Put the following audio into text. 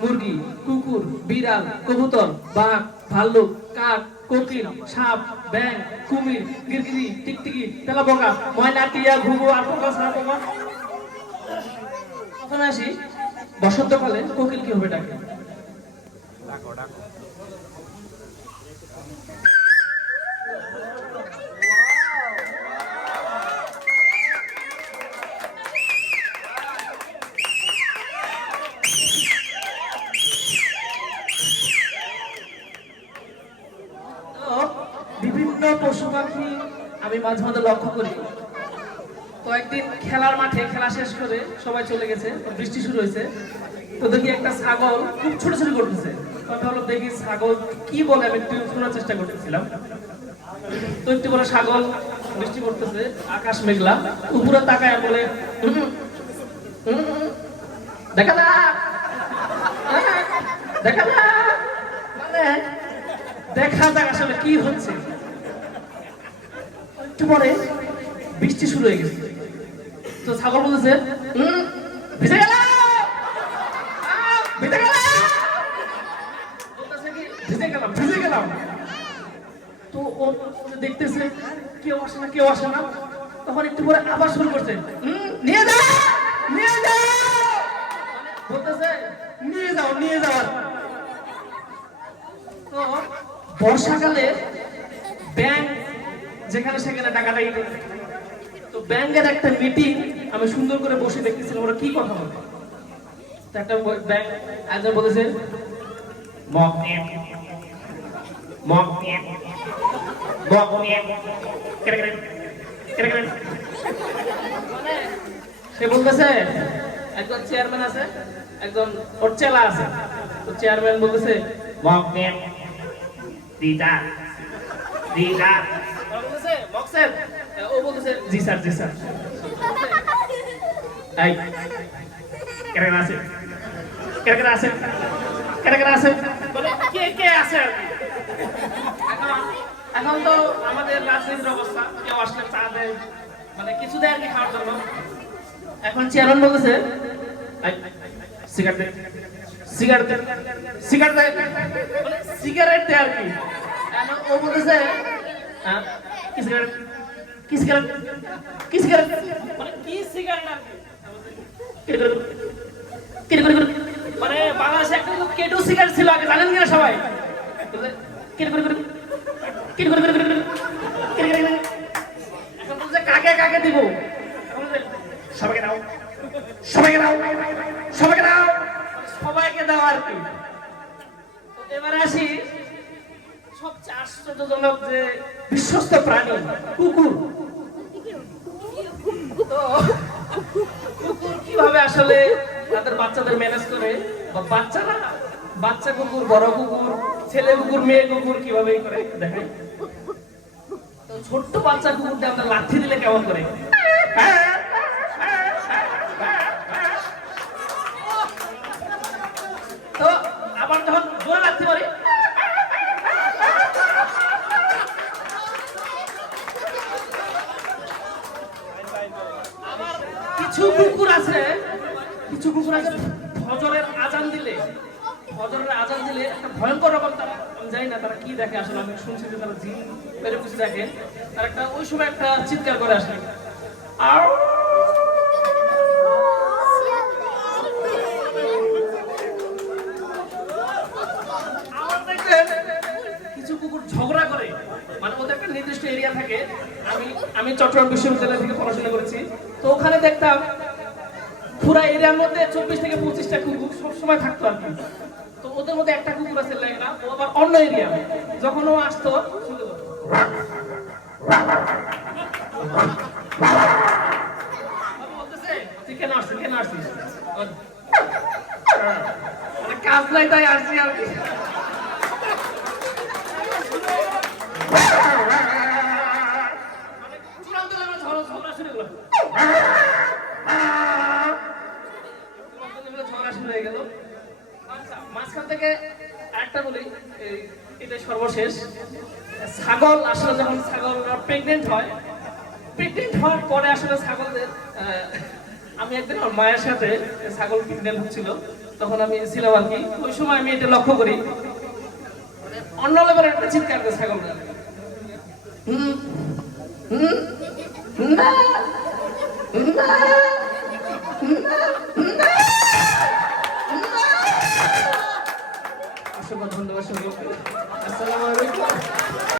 মুরগি, কুকুর, বিড়াল, কবুতর, বাঘ, ভাল্লুক, কাক, কোকিল, সাপ ব্যাং কুমির গিরগিরি টিকটিকি, তেলাপোকা, ময়না, টিয়া, ঘুঘু আর আসি বসন্তকালে কোকিল কি হবে ডাকে? পশু পাখি আমি মাঝে মাঝে লক্ষ্য করি। কয়েকদিন খেলার মাঠে খেলা শেষ করে সবাই চলে গেছে বৃষ্টি শুরু হয়েছে। তো দেখি একটা ছাগল খুব ছোট ছোট করতেছে। কথা হলো দেখি ছাগল কি বলে আমি একটু শোনার চেষ্টা করতেছিলাম। তো একটু করে ছাগল বৃষ্টি পড়তেছে আকাশ মেঘলা উপরে তাকায় বলে "হুম, হুম, হুম, দেখা দেখা যাক মানে দেখা যাক আসলে কি হচ্ছে। পরে বৃষ্টি শুরু হয়ে গেছে। তো ছাগল বলতেছে ভিজে গেলাম তো ও দেখতেছে, কেউ আসে না, কেউ আসে না। তখন একটু পরে আবার শুরু করছে নিয়ে যাও নিয়ে যাও। বলতেছে, নিয়ে যাও, নিয়ে বর্ষাকালে ব্যাংক যেখানে সেখানে টাকাটাই। তো ব্যাংকের একটা মিটিং আমি সুন্দর করে বসে দেখতেছিলাম, ওরা কি কথা বলে একটা ব্যাংক একজন বলেছে সে বলতেছে, একজন চেয়ারম্যান আছে, একজন ওর চেলা আছে। তো চেয়ারম্যান বলতেছে মক দিদা দিদা। স্যার। ও বলতেছে জি স্যার জি স্যার। এই কেন আছে? কেন কেন আছে? কেন কেন আছে? বলে কে কে আছে? এখন তো আমাদের রাজনীতির অবস্থা কেউ আসলে চা দেয় মানে কিছু দেয় আর কি খাওয়ার জন্য। এখন চেয়ারম্যান বলতেছে সিগারেট সিগারেট সিগারেট সিগারেট দে আর কি। ও বলতেছে হ্যাঁ, কি সিগারেট কি সিগারেট কি সিগারেট মানে কি সিগারেট আর কি? মানে বাংলাদেশে একটা কেটু সিগারেট ছিল আগে জানেন কিনা সবাই। এখন বলছে কাকে কাকে দিব? সবাইকে দাও। সবাইকে দাও। সবাইকে দাও। সবাইকে দাও আর কি। এবারে আসি সবচেয়ে আশ্চর্যজনক যে বিশ্বস্ত প্রাণী কুকুর। কুকুর কীভাবে আসলে তাদের বাচ্চাদের ম্যানেজ করে? বা বাচ্চারা, বাচ্চা কুকুর, বড় কুকুর, ছেলে কুকুর, মেয়ে কুকুর কীভাবে করে? দেখেন। তো ছোট্ট বাচ্চা কুকুরটা আপনার লাথি দিলে কেমন করে? তো আবার যখন জোরে লাথি মারি আবার কিছু কুকুর আছে, কিছু কুকুর আছে, ফজরের আজান দিলে, ফজরের আজান দিলে একটা ভয়ঙ্কর রকম তারা, আমি জানি না তারা কি দেখে, আসলে আমি শুনছি যে তারা জিন বেড়ে কিছু দেখে। তারা একটা, ওই সময় একটা চিৎকার করে আসে। আর কিছু কুকুর ঝগড়া করে মানে ওদের একটা নির্দিষ্ট এরিয়া থাকে। আমি আমি চট্টগ্রাম বিশ্ববিদ্যালয় থেকে পড়াশোনা করেছি। ওখানে দেখতাম পুরা এরিয়ার মধ্যে চব্বিশ থেকে পঁচিশটা কুকুর সবসময় থাকতো আর কি। তো ওদের মধ্যে একটা কুকুর আছে আবার অন্য এরিয়া। যখন ও আসতো কেন কাজ নাই তাই আসছি আর কি। সর্বশেষ ছাগল আসলে যখন ছাগলরা প্রেগনেন্ট হয় প্রেগনেন্ট হওয়ার পরে আসলে ছাগলদের আমি একদিন আমার মায়ের সাথে ছাগল প্রেগনেন্ট হচ্ছিল তখন আমি ছিলাম আর কি ওই সময় আমি এটা লক্ষ্য করি অন্য লেভেলের একটা চিৎকার করে ছাগলটা হুম, হুম। অসংখ্য ধন্যবাদ আসসালামু আলাইকুম।